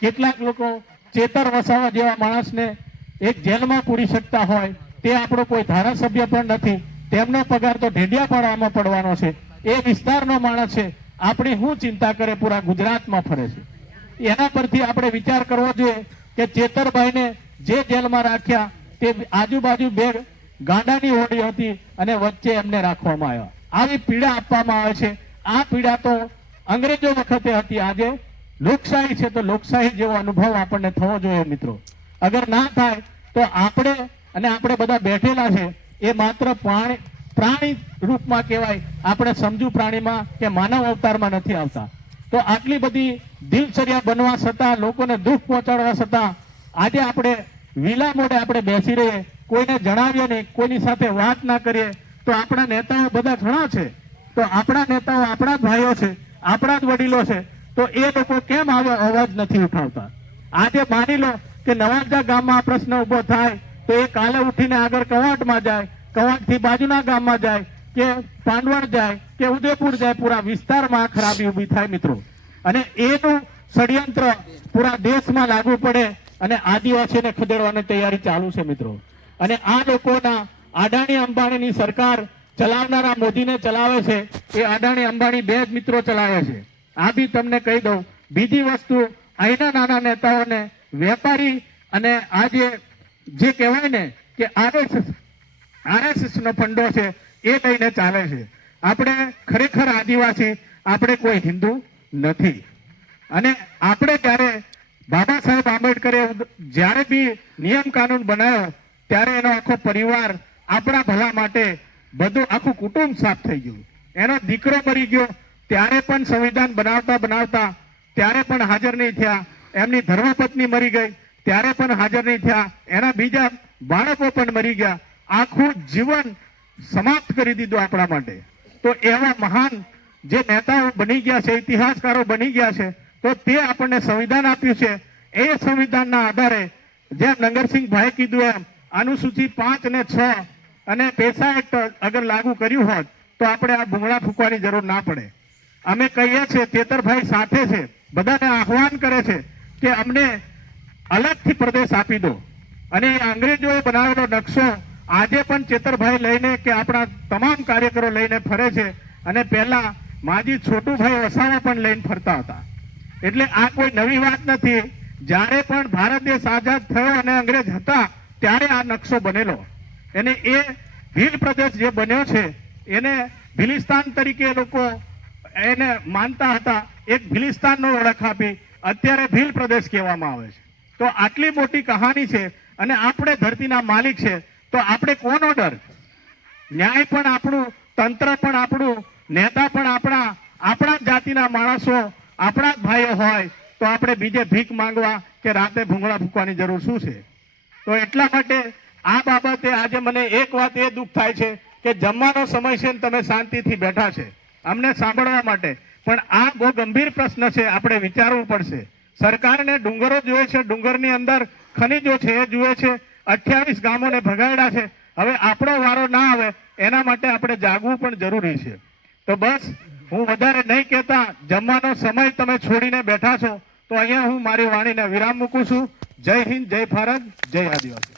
કેટલાક લોકો ચેતર વસાવા જેવા માણસને એક જેલમાં પૂરી શકતા હોય તે આપણો કોઈ ધારાસભ્ય પણ નથી, તેમનો પગાર તો ઢેડિયાપાડામાં પડવાનો છે, એ વિસ્તારનો માણસ છે, આપણે શું ચિંતા કરે પૂરા ગુજરાતમાં ફરે છે। એના પરથી આપણે વિચાર કરવો જોઈએ કે ચેતરભાઈને જે જેલમાં રાખ્યા તે આજુબાજુ બે ગાંડાની હોડી હતી અને વચ્ચે એમને રાખવામાં આવ્યા। આવી પીડા આપવામાં આવે છે। આ પીડા તો અંગ્રેજો વખતે હતી, આજે લોકશાહી છે તો લોકશાહી જેવો અનુભવ આપણને થવો જોઈએ મિત્રો। અગર ના થાય તો આપણે બધા બેઠેલા છે એ માત્ર પ્રાણી રૂપમાં કહેવાય, આપણે સમજુ પ્રાણીમાં કે માનવ અવતારમાં નથી આવતા। તો આટલી બધી દિલચર્યા બનવા છતાં, લોકોને દુઃખ પહોંચાડવા છતાં આજે આપણે વિલા મોડે આપણે બેસી રહીએ, કોઈને જણાવીએ નહીં, કોઈની સાથે વાત ના કરીએ, તો આપણા નેતાઓ બધા ઘણા છે, તો આપણા નેતાઓ આપણા જ ભાઈઓ છે, આપણા જ વડીલો છે, તો એ લોકો કેમ અવાજ નથી ઉઠાવતા? આજે માની લો કે નવાજા ગામમાં આ પ્રશ્ન ઉભો થાય તો એ કાલે ઉઠીને આગળ કવાંટમાં જાય, કવાંટથી બાજુના ગામમાં જાય કે પાંડવણ જાય કે ઉદયપુર જાય, પૂરા વિસ્તારમાં ખરાબી ઊભી થાય મિત્રો। અને એનું ષડયંત્ર પૂરા દેશમાં લાગુ પડે અને આદિવાસીને ખદેડવાની તૈયારી ચાલુ છે મિત્રો। અને આ લોકોના અદાણી અંબાણીની સરકાર ચલાવનારા મોદીને ચલાવે છે, એ અદાણી અંબાણી બે જ મિત્રો ચલાવે છે। આ બી તમને કહી દઉં। બીજી વસ્તુ, અહીંના નાના નેતાઓને વેપારી અને આજે જે કહેવાય ને કે આરએસએસ નો ફંડો છે એ લઈને ચાલે છે। આપણે ખરેખર આદિવાસી, આપણે કોઈ હિન્દુ નથી। અને આપણે જ્યારે બાબા સાહેબ આંબેડકરે જ્યારે બી નિયમ કાનૂન બનાવ્યો ત્યારે એનો આખો પરિવાર આપણા ભલા માટે બધું આખું કુટુંબ સાફ થઈ ગયું। એનો દીકરો મરી ગયો ત્યારે પણ સંવિધાન બનાવતા ત્યારે પણ હાજર નહીં થયા, એમની ધર્મપત્ની મરી ગઈ ત્યારે પણ હાજર નહીં થયા, એના બીજા બાળકો પણ મરી ગયા, આખું જીવન સમાપ્ત કરી દીધું આપણા માટે। તો એવા મહાન જે નેતાઓ બની ગયા છે, ઇતિહાસકારો બની ગયા છે, તો તે આપણને સંવિધાન આપ્યું છે। એ સંવિધાનના આધારે જેમ નંગરસિંહભાઈ કીધું એમ અનુસૂચિ 5 અને 6 અને પેસા એક્ટ અગર લાગુ કર્યું હોત તો આપણે આ ભૂંગળા ફૂંકવાની જરૂર ના પડે। અમે કહીએ છીએ, ચેતરભાઈ સાથે છે, બધાને આહવાન કરે છે કે અમને અલગથી પ્રદેશ આપી દો। અને અંગ્રેજોએ બનાવેલો નકશો આજે પણ ચેતરભાઈ લઈને કે આપણા તમામ કાર્યકરો લઈને ફરે છે, અને પહેલા માજી છોટુભાઈ વસાવા પણ લઈને ફરતા હતા। એટલે આ કોઈ નવી વાત નથી। જ્યારે પણ ભારત દેશ આઝાદ થયો અને અંગ્રેજ હતા ત્યારે આ નકશો બનેલો, અને એ ભીલ પ્રદેશ જે બન્યો છે એને ભીલિસ્તાન તરીકે લોકો એને માનતા હતા। એક ભીલિસ્તાનનો ઓળખ આપી અત્યારે ભીલ પ્રદેશ કહેવામાં આવે છે। તો આટલી મોટી કહાની છે અને આપણે ધરતીના માલિક છે, તો આપણે કોનો ડર? ન્યાય પણ આપણું, તંત્ર પણ આપણું, નેતા પણ આપણા જાતિના માણસો, આપણા જ ભાઈઓ હોય તો આપણે બીજે ભીખ માંગવા કે રાતે ભૂંગળા ફૂંકવાની જરૂર શું છે? તો એટલા માટે આ બાબતે આજે મને એક વાત એ દુઃખ થાય છે કે જમવાનો સમય છે ને તમે શાંતિથી બેઠા છે અમને સાંભળવા માટે, પણ આ બહુ ગંભીર પ્રશ્ન છે, આપણે વિચારવું પડશે। સરકારને ડુંગરો જોઈએ છે, ડુંગરની અંદર ખનીજો છે એ જુએ છે, 28 ગામોને ભગાડ્યા છે, હવે આપણો વારો ના આવે એના માટે આપણે જાગવું પણ જરૂરી છે। તો બસ હું વધારે નહીં કહેતા, જમવાનો સમય તમે છોડીને બેઠા છો તો અહીંયા હું મારી વાણીને વિરામ મૂકું છું। જય હિન્દ, જય ભારત, જય આદિવાસી।